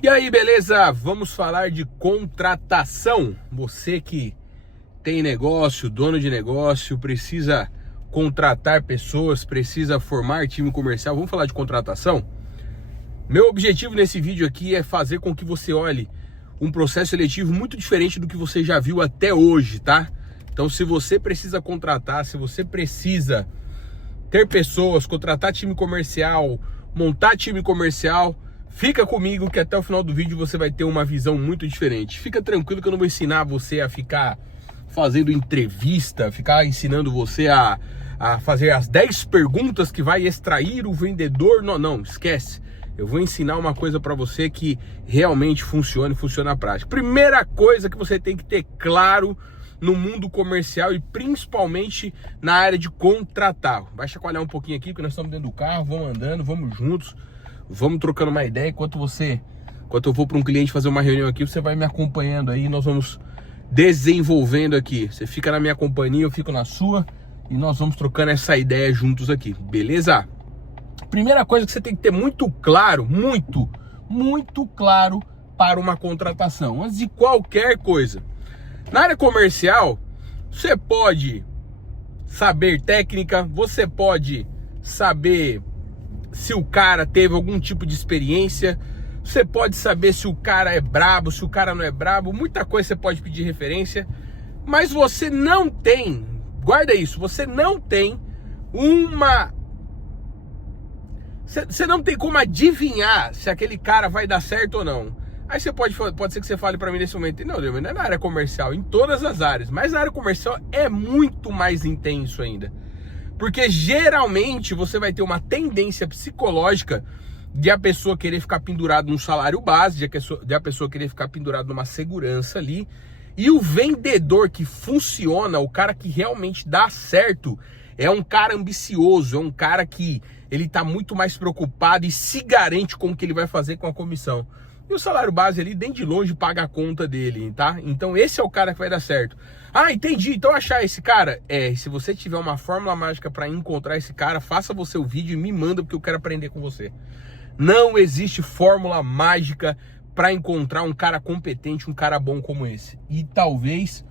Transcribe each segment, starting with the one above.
E aí, beleza? Vamos falar de contratação. Você que tem negócio, dono de negócio, precisa contratar pessoas, precisa formar time comercial. Vamos falar de contratação? Meu objetivo nesse vídeo aqui é fazer com que você olhe um processo seletivo muito diferente do que você já viu até hoje, tá? Então, se você precisa contratar, se você precisa ter pessoas, contratar time comercial, montar time comercial, fica comigo que até o final do vídeo você vai ter uma visão muito diferente. Fica tranquilo que eu não vou ensinar você a ficar fazendo entrevista, ficar ensinando você a fazer as 10 perguntas que vai extrair o vendedor. Não, esquece. Eu vou ensinar uma coisa para você que realmente funciona na prática. Primeira coisa que você tem que ter claro no mundo comercial e principalmente na área de contratar. Vai chacoalhar um pouquinho aqui, porque nós estamos dentro do carro, vamos andando, vamos juntos, vamos trocando uma ideia. Enquanto eu vou para um cliente fazer uma reunião aqui, você vai me acompanhando aí, nós vamos desenvolvendo aqui. Você fica na minha companhia, eu fico na sua e nós vamos trocando essa ideia juntos aqui, beleza? Primeira coisa que você tem que ter muito claro, muito claro para uma contratação, antes de qualquer coisa. Na área comercial, você pode saber técnica, você pode saber se o cara teve algum tipo de experiência, você pode saber se o cara é brabo, se o cara não é brabo, muita coisa você pode pedir referência, mas você não tem, guarda isso, você não tem você não tem como adivinhar se aquele cara vai dar certo ou não. Aí você pode ser que você fale para mim nesse momento, não, Deus, não é na área comercial, em todas as áreas, mas na área comercial é muito mais intenso ainda. Porque geralmente você vai ter uma tendência psicológica de a pessoa querer ficar pendurado num salário base, de a pessoa querer ficar pendurado numa segurança ali. E o vendedor que funciona, o cara que realmente dá certo, é um cara ambicioso, é um cara que ele tá muito mais preocupado e se garante com o que ele vai fazer com a comissão. E o salário base ali, nem de longe, paga a conta dele, tá? Então esse é o cara que vai dar certo. Ah, entendi. Então achar esse cara? Se você tiver uma fórmula mágica para encontrar esse cara, faça você o vídeo e me manda, porque eu quero aprender com você. Não existe fórmula mágica para encontrar um cara competente, um cara bom como esse. E talvez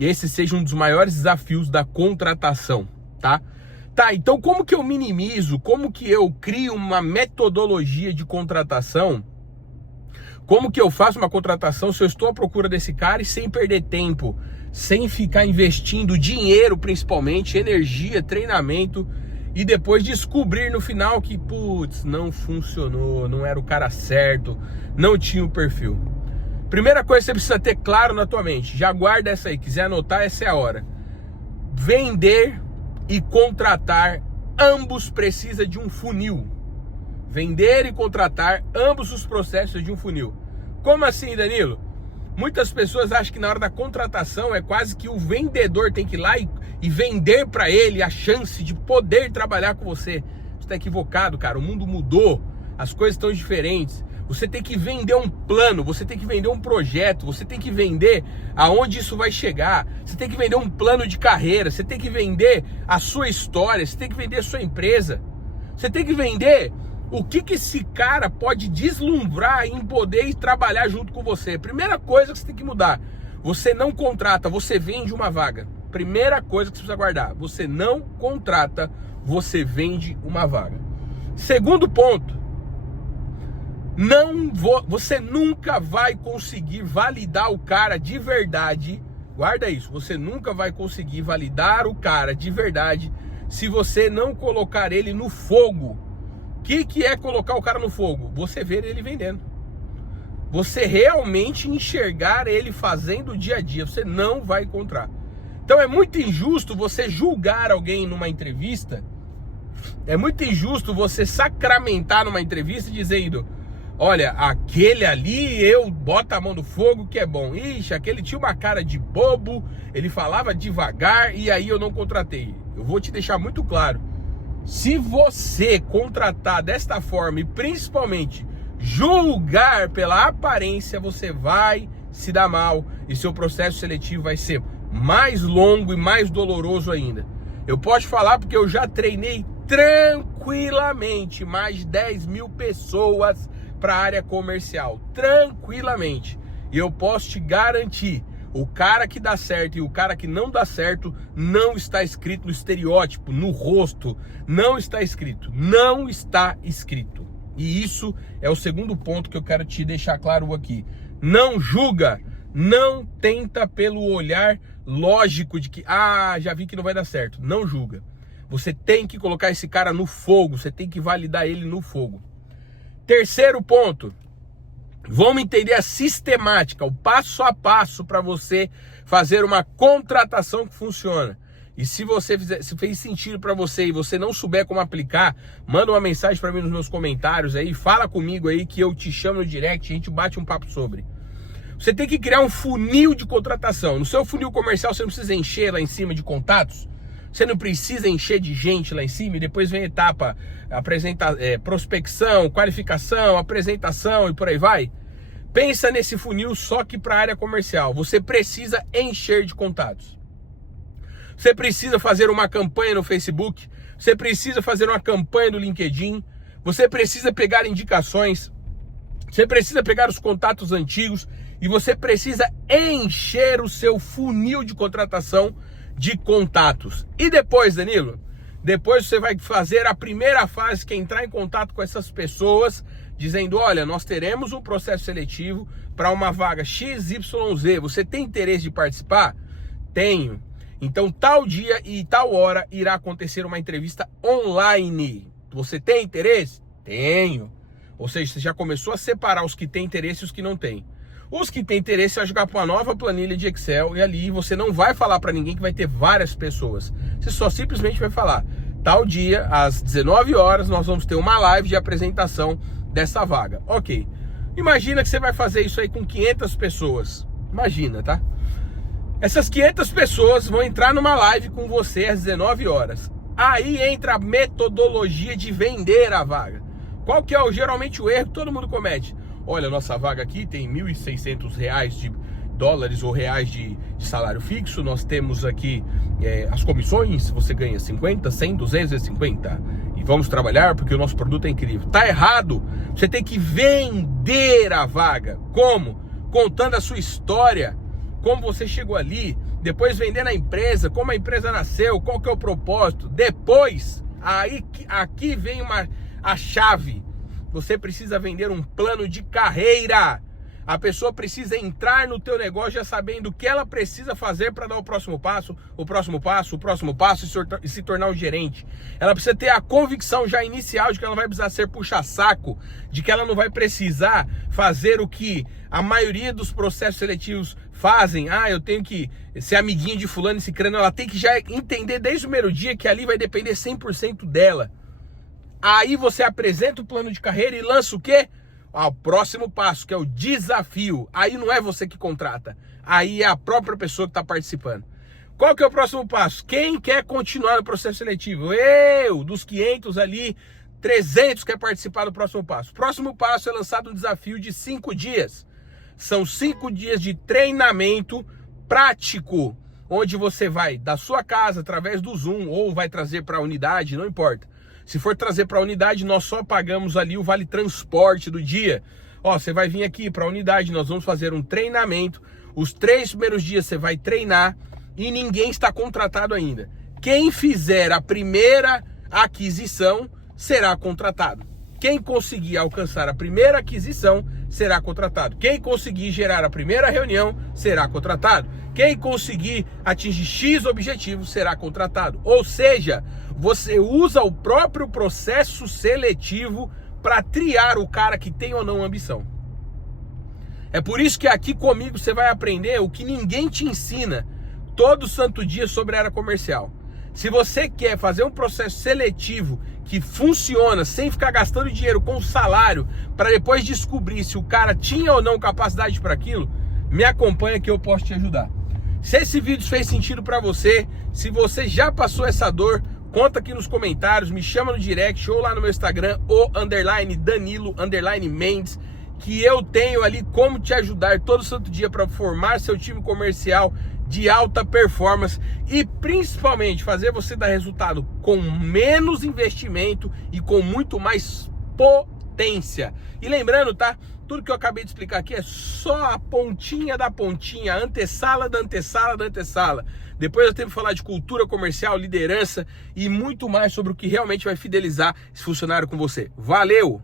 esse seja um dos maiores desafios da contratação, tá? Tá, então como que eu minimizo, como que eu crio uma metodologia de contratação? Como que eu faço uma contratação se eu estou à procura desse cara e sem perder tempo, sem ficar investindo dinheiro, principalmente, energia, treinamento, e depois descobrir no final que, putz, não funcionou, não era o cara certo, não tinha o perfil. Primeira coisa que você precisa ter claro na tua mente, já guarda essa aí, quiser anotar, essa é a hora. Vender e contratar, ambos precisam de um funil. Vender e contratar, ambos os processos de um funil. Como assim, Danilo? Muitas pessoas acham que na hora da contratação é quase que o vendedor tem que ir lá e vender para ele a chance de poder trabalhar com você. Você está equivocado, cara. O mundo mudou, as coisas estão diferentes. Você tem que vender um plano, você tem que vender um projeto, você tem que vender aonde isso vai chegar, você tem que vender um plano de carreira, você tem que vender a sua história, você tem que vender a sua empresa, você tem que vender o que esse cara pode deslumbrar em poder trabalhar junto com você. Primeira coisa que você tem que mudar, você não contrata, você vende uma vaga. Primeira coisa que você precisa guardar, você não contrata, você vende uma vaga. Segundo ponto, você nunca vai conseguir validar o cara de verdade. Guarda isso, você nunca vai conseguir validar o cara de verdade se você não colocar ele no fogo. O que é colocar o cara no fogo? Você ver ele vendendo. Você realmente enxergar ele fazendo o dia a dia. Você não vai encontrar. Então é muito injusto você julgar alguém numa entrevista. É muito injusto você sacramentar numa entrevista dizendo: olha, aquele ali eu boto a mão no fogo que é bom. Ixi, aquele tinha uma cara de bobo, ele falava devagar e aí eu não contratei. Eu vou te deixar muito claro. Se você contratar desta forma e principalmente julgar pela aparência, você vai se dar mal e seu processo seletivo vai ser mais longo e mais doloroso ainda. Eu posso falar porque eu já treinei tranquilamente mais de 10 mil pessoas para a área comercial, tranquilamente. E eu posso te garantir, o cara que dá certo e o cara que não dá certo não está escrito no estereótipo, no rosto, não está escrito, não está escrito. E isso é o segundo ponto que eu quero te deixar claro aqui. Não julga, não tenta pelo olhar lógico de que, já vi que não vai dar certo. Não julga. Você tem que colocar esse cara no fogo, você tem que validar ele no fogo. Terceiro ponto, vamos entender a sistemática, o passo a passo para você fazer uma contratação que funciona. E se fez sentido para você e você não souber como aplicar, manda uma mensagem para mim nos meus comentários aí, fala comigo aí que eu te chamo no direct, a gente bate um papo sobre. Você tem que criar um funil de contratação. No seu funil comercial você não precisa encher lá em cima de contatos, você não precisa encher de gente lá em cima e depois vem a etapa, prospecção, qualificação, apresentação e por aí vai. Pensa nesse funil só que para a área comercial. Você precisa encher de contatos. Você precisa fazer uma campanha no Facebook, você precisa fazer uma campanha no LinkedIn, você precisa pegar indicações, você precisa pegar os contatos antigos e você precisa encher o seu funil de contratação de contatos. E depois, Danilo, depois você vai fazer a primeira fase, que é entrar em contato com essas pessoas, dizendo, olha, nós teremos um processo seletivo para uma vaga XYZ, você tem interesse de participar? Tenho. Então, tal dia e tal hora irá acontecer uma entrevista online. Você tem interesse? Tenho. Ou seja, você já começou a separar os que têm interesse e os que não têm. Os que têm interesse vai jogar para uma nova planilha de Excel e ali você não vai falar para ninguém que vai ter várias pessoas. Você só simplesmente vai falar, tal dia, às 19 horas, nós vamos ter uma live de apresentação dessa vaga. Ok. Imagina que você vai fazer isso aí com 500 pessoas. Imagina, tá? Essas 500 pessoas vão entrar numa live com você às 19 horas. Aí entra a metodologia de vender a vaga. Qual que é geralmente o erro que todo mundo comete? Olha, nossa vaga aqui tem R$1.600 de dólares ou reais de salário fixo. Nós temos aqui as comissões, você ganha 50, 100, 250. E vamos trabalhar porque o nosso produto é incrível. Tá errado. Você tem que vender a vaga. Como? Contando a sua história. Como você chegou ali, depois vendendo a empresa, como a empresa nasceu, qual que é o propósito. Depois, aqui vem a chave. Você precisa vender um plano de carreira. A pessoa precisa entrar no teu negócio já sabendo o que ela precisa fazer para dar o próximo passo, o próximo passo, o próximo passo e se tornar um gerente. Ela precisa ter a convicção já inicial de que ela não vai precisar ser puxa-saco, de que ela não vai precisar fazer o que a maioria dos processos seletivos fazem. Eu tenho que ser amiguinho de fulano e cicrano. Ela tem que já entender desde o primeiro dia que ali vai depender 100% dela. Aí você apresenta o plano de carreira e lança o quê? O próximo passo, que é o desafio. Aí não é você que contrata, aí é a própria pessoa que está participando. Qual que é o próximo passo? Quem quer continuar no processo seletivo? Eu, dos 500 ali, 300 quer participar do próximo passo. O próximo passo é lançado um desafio de 5 dias. São 5 dias de treinamento prático, onde você vai da sua casa, através do Zoom, ou vai trazer para a unidade, não importa. Se for trazer para a unidade, nós só pagamos ali o vale transporte do dia. Você vai vir aqui para a unidade, nós vamos fazer um treinamento. Os 3 primeiros dias você vai treinar e ninguém está contratado ainda. Quem fizer a primeira aquisição será contratado. Quem conseguir alcançar a primeira aquisição será contratado. Quem conseguir gerar a primeira reunião será contratado. Quem conseguir atingir X objetivos será contratado. Ou seja, você usa o próprio processo seletivo para triar o cara que tem ou não ambição. É por isso que aqui comigo você vai aprender o que ninguém te ensina todo santo dia sobre a área comercial. Se você quer fazer um processo seletivo que funciona sem ficar gastando dinheiro com salário para depois descobrir se o cara tinha ou não capacidade para aquilo, me acompanha que eu posso te ajudar. Se esse vídeo fez sentido para você, se você já passou essa dor, conta aqui nos comentários, me chama no direct ou lá no meu Instagram, _Danilo_Mendes, que eu tenho ali como te ajudar todo santo dia para formar seu time comercial de alta performance e principalmente fazer você dar resultado com menos investimento e com muito mais potência. potência. E lembrando, tá? Tudo que eu acabei de explicar aqui é só a pontinha da pontinha, a antessala da antessala da antessala. Depois eu tenho que falar de cultura comercial, liderança e muito mais sobre o que realmente vai fidelizar esse funcionário com você. Valeu!